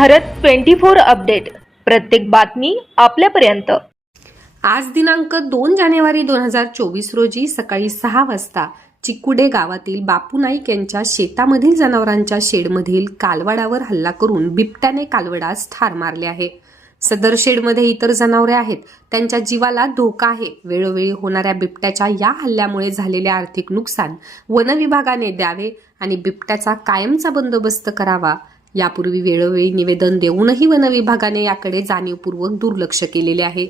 Bharat twenty four update. प्रत्येक बातमी आपल्यापर्यंत. आज दिनांक दोन जानेवारी दोन हजार चोवीस रोजी सकाळी सहा वाजता चिकुडे गावातील बापू नाईक यांच्या शेतामधील जनावरांच्या शेडमधील कालवडावर हल्ला करून बिबट्याने कालवडास ठार मारले आहे. सदर शेडमध्ये इतर जनावरे आहेत. त्यांच्या जीवाला धोका आहे. वेळोवेळी होणाऱ्या बिबट्याच्या या हल्ल्यामुळे झालेले आर्थिक नुकसान वनविभागाने द्यावे आणि बिबट्याचा कायमचा बंदोबस्त करावा यापूर्वी वेळोवेळी निवेदन देऊनही वनविभागाने याकडे जाणीवपूर्वक दुर्लक्ष केलेले आहे.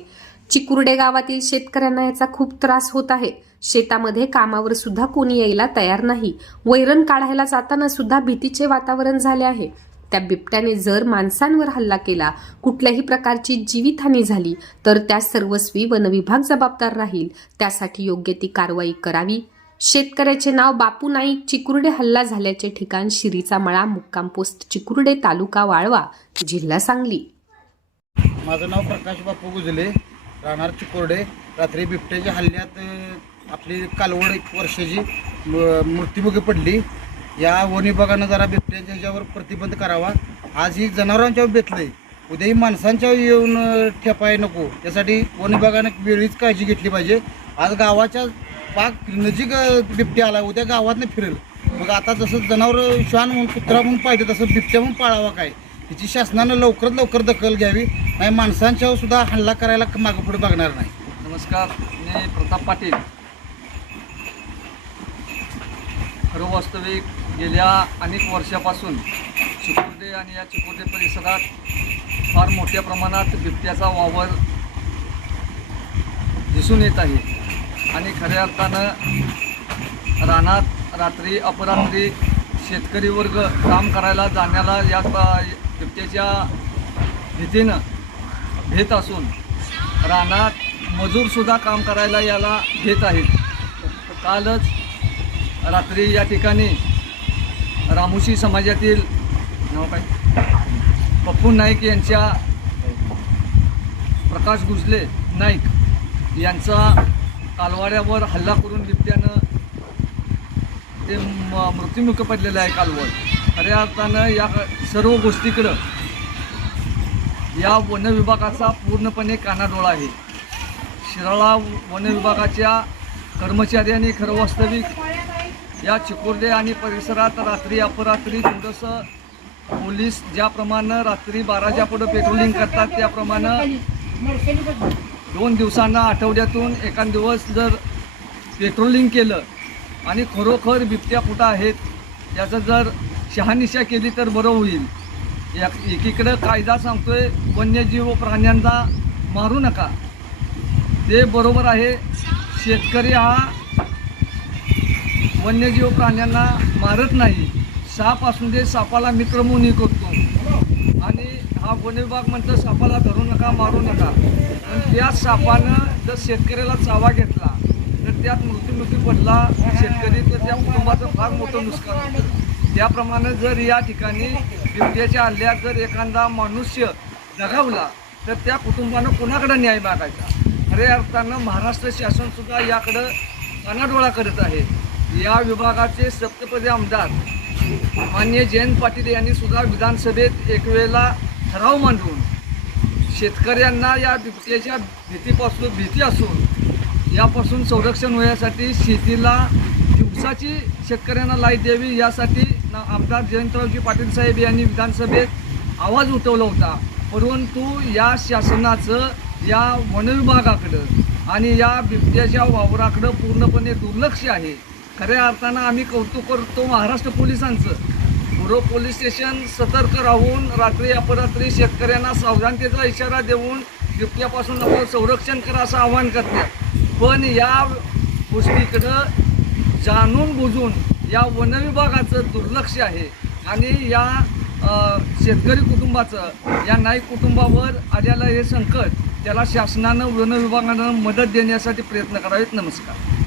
चिकुर्डे गावातील शेतकऱ्यांना याचा खूप त्रास होत आहे. शेतामध्ये कामावर सुद्धा कोणी यायला तयार नाही. वैरण काढायला जाताना सुद्धा भीतीचे वातावरण झाले आहे. त्या बिबट्याने जर माणसांवर हल्ला केला कुठल्याही प्रकारची जीवितहानी झाली तर त्या सर्वस्वी वनविभाग जबाबदार राहील. त्यासाठी योग्य ती कारवाई करावी. शेतकऱ्याचे नाव बापू नाईक चिकुर्डे हल्ला झाल्याचे ठिकाण शिरीचा मळा मुक्काम पोस्ट चिकुर्डे तालुका वाळवा जिल्हा सांगली. माझं नाव प्रकाश बापू गुजले राहणार चिकुर्डे. रात्री बिबट्याच्या हल्ल्यात आपली कालवड एक वर्षाची म- मृत्युमुखी पडली. या वन विभागानं जरा बिबट्याच्या ह्याच्यावर प्रतिबंध करावा. आज ही जनावरांच्या बेतलंय. उद्याही माणसांच्या येऊन ठेपाय नको. त्यासाठी वन विभागानं वेळीच काळजी घेतली पाहिजे. आज गावाच्या पाक नजीक बिबट्या आला उद्या गावातनं फिरेल. मग आता जसं जनावर श्वान म्हणून कुत्रा म्हणून पाहिजे तसं बिबट्या म्हणून पाळावा काय? तिची शासनानं लवकरात लवकर दखल घ्यावी नाही माणसांच्यावर सुद्धा हल्ला करायला मागं पुढे बघणार नाही. नमस्कार मी प्रताप पाटील. खरं वास्तविक गेल्या अनेक वर्षापासून चिकोटे आणि या चिकोटे परिसरात फार मोठ्या प्रमाणात बिबट्याचा वावर दिसून येत आहे. आणि खऱ्या अर्थानं रानात रात्री अपरात्री शेतकरी वर्ग काम करायला जाण्याला या प- बिबट्याच्या भीतीनं भेट असून रानात मजूरसुद्धा काम करायला याला घेत आहेत. कालच रात्री या ठिकाणी रामुशी समाजातील नाव काय? पप्पू नाईक यांच्या प्रकाश गुजले नाईक यांचा कालवाड्यावर हल्ला करून बिबट्यानं ते म- मृत्युमुख पडलेलं आहे कालवड. खऱ्या अर्थानं या सर्व गोष्टीकडं या वन विभागाचा पूर्णपणे कानाडोळा आहे. शिराळा वन विभागाच्या कर्मचाऱ्यांनी खरं वास्तविक या चिकोर्डे आणि परिसरात रात्री अपरात्री थोडंसं पोलीस ज्याप्रमाणे रात्री बाराच्या पुढं पेट्रोलिंग करतात त्याप्रमाणे दोन दिवसांना आठवड्यातून एखाद दिवस जर पेट्रोलिंग केलं आणि खरोखर बिबट्या कुठं आहेत याचं जर शहानिशा केली तर बरं होईल. या एकीकडं कायदा सांगतो आहे वन्यजीव प्राण्यांना मारू नका. ते बरोबर आहे शेतकरी हा वन्यजीव प्राण्यांना मारत नाही. साप असून सापाला मित्र म्हणून करतो. आणि हा वन विभाग म्हणतो सापाला धरू नका मारू नका. त्या सापानं जर शेतकऱ्याला चावा घेतला तर त्यात मृत्युमुखी पडला शेतकरी तर त्या कुटुंबाचं फार मोठं नुकसान होतं. त्याप्रमाणे जर या ठिकाणी बिबट्याच्या हल्ल्यात जर एखादा मनुष्य दगावला तर त्या कुटुंबानं कोणाकडे न्याय मागायचा? खऱ्या अर्थानं महाराष्ट्र शासनसुद्धा याकडं कानाडोळा करत आहे. या विभागाचे सप्तपदी आमदार मान्य जयंत पाटील यांनी सुद्धा विधानसभेत एक वेळेला ठराव मांडून शेतकऱ्यांना या बिबट्याच्या भीतीपासून भीती असून यापासून संरक्षण होण्यासाठी शेतीला दिवसाची शेतकऱ्यांना लाइट द्यावी यासाठी ना- आमदार जयंतरावजी पाटील साहेब यांनी विधानसभेत आवाज उठवला होता. परंतु या शासनाचं या वनविभागाकडं आणि या बिबट्याच्या वावराकडं पूर्णपणे दुर्लक्ष आहे. खऱ्या अर्थानं आम्ही कौतुक करतो महाराष्ट्र पोलिसांचं. बुरो पोलीस स्टेशन सतर्क राहून रात्री अपरात्री शेतकऱ्यांना सावधानतेचा इशारा देऊन बिबट्यापासून आपलं संरक्षण करा असं आवाहन करतात पण या गोष्टीकडं जाणून बुजून या वनविभागाचं दुर्लक्ष आहे आणि या शेतकरी कुटुंबाचं या नाईक कुटुंबावर आलेलं हे संकट त्याला शासनानं वनविभागानं मदत देण्यासाठी प्रयत्न करावेत. नमस्कार.